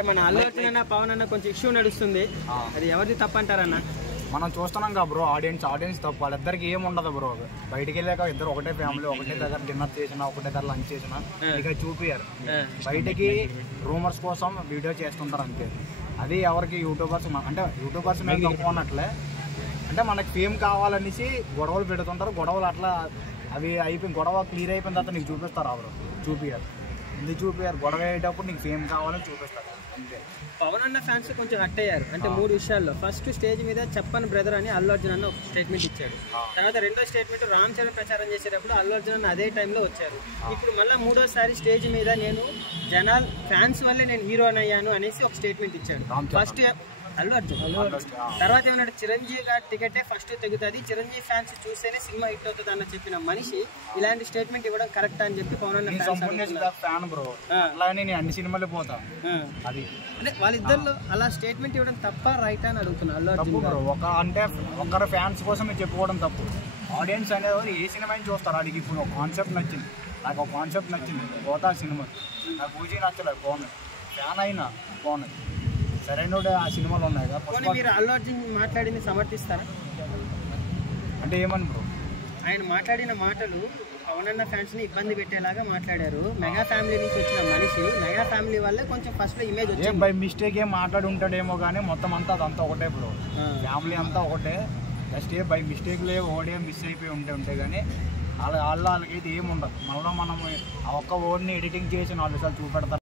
మన అల్లు అర్జున్ అన్న పవన్ అన్న కొంచెం ఇష్యూ నడుస్తుంది. అది ఎవరిది తప్పు అంటారన్న? మనం చూస్తున్నాం కదా బ్రో, ఆడియన్స్ తప్పు. వాళ్ళిద్దరికి ఏం ఉండదు బ్రో. బయటికి వెళ్ళాక ఇద్దరు ఒకటే ఫ్యామిలీ, ఒకటే దగ్గర డిన్నర్ చేసినా, ఒకటే దగ్గర లంచ్ చేసినా ఇక చూపియారు. బయటికి రూమర్స్ కోసం వీడియో చేస్తుంటారు అంతే. అది ఎవరికి యూట్యూబర్స్ అంటే యూట్యూబర్స్ మీద తప్పు అన్నట్లే. అంటే మనకి ఫేమ్ కావాలనేసి గొడవలు పెడుతుంటారు. గొడవలు అట్లా అవి అయిపోయి గొడవ క్లియర్ అయిపోయిన తర్వాత నీకు చూపిస్తారు. ఎవరు చూపియారు, ఎందుకు చూపియారు? గొడవ అయ్యేటప్పుడు నీకు ఫేమ్ కావాలని చూపిస్తారు అంతే. పవన్ అన్న ఫ్యాన్స్ కొంచెం హట్ అయ్యారు. అంటే 3 విషయాల్లో. ఫస్ట్ స్టేజ్ మీద చెప్పని బ్రదర్ అని అల్లు అర్జున్ అన్న ఒక స్టేట్మెంట్ ఇచ్చాడు. తర్వాత రెండో స్టేట్మెంట్ రామ్ చరణ్ ప్రచారం చేసేటప్పుడు అల్లు అర్జున్ అన్న అదే టైంలో వచ్చారు. ఇప్పుడు మళ్ళీ 3వసారి స్టేజ్ మీద నేను జనాల్ ఫ్యాన్స్ వల్లే నేను హీరోని అయ్యాను అనేసి ఒక స్టేట్మెంట్ ఇచ్చాడు. ఫస్ట్ అల్లు అర్జున్. తర్వాత ఏమన్నాడు, చిరంజీవి గారి టికెటే ఫస్ట్ తెగుతుంది, చిరంజీవి ఫ్యాన్స్ చూస్తేనే సినిమా హిట్ అవుతుంది అన్న చెప్పిన మనిషి ఇలాంటి స్టేట్మెంట్ ఇవ్వడం కరెక్ట్ అని చెప్పి పవన్ అన్న ఫ్యాన్ బ్రో. అలానే నేను అన్ని సినిమాలు పోతా. అది అంటే వాళ్ళిద్దరిలో అలా స్టేట్మెంట్ ఇవ్వడం తప్ప రైట్ అని అడుగుతున్నా. అల్లు అర్జున్ బ్రో అంటే ఒకరి ఫ్యాన్స్ కోసం మీరు చెప్పుకోవడం తప్పు. ఆడియన్స్ అనేవారు ఏ సినిమాని చూస్తారు. వాడికి ఇప్పుడు ఒక కాన్సెప్ట్ నచ్చింది, నాకు ఒక కాన్సెప్ట్ నచ్చింది, పోతా సినిమా. నాకు పూజీ నచ్చలేదు, బాగున్నాయి. ఫ్యాన్ అయినా బాగున్నాయి, సరైన ఆ సినిమాలు ఉన్నాయి కదా. మీరు అల్లు అర్జున్ మాట్లాడింది సమర్థిస్తారా? అంటే ఏమని బ్రో? ఆయన మాట్లాడిన మాటలు పవన్ అన్న ఫ్యాన్స్ ని ఇబ్బంది పెట్టేలాగా మాట్లాడారు. మెగా ఫ్యామిలీ నుంచి వచ్చిన మనిషి, మెగా ఫ్యామిలీ వల్లే కొంచెం ఫస్ట్ లో ఇమేజ్ వచ్చింది. బై మిస్టేక్ ఏం మాట్లాడి ఉంటాడేమో కానీ మొత్తం అంతా అదంతా ఒకటే బ్రో. ఫ్యామిలీ అంతా ఒకటే. జస్ట్ బై మిస్టేక్ లేవు, ఓడే మిస్ అయిపోయి ఉంటే కానీ వాళ్ళకైతే ఏముండదు. మళ్ళీ మనం ఆ ఒక్క ఓడిని ఎడిటింగ్ చేసి 4 సార్లు చూపెడతారు.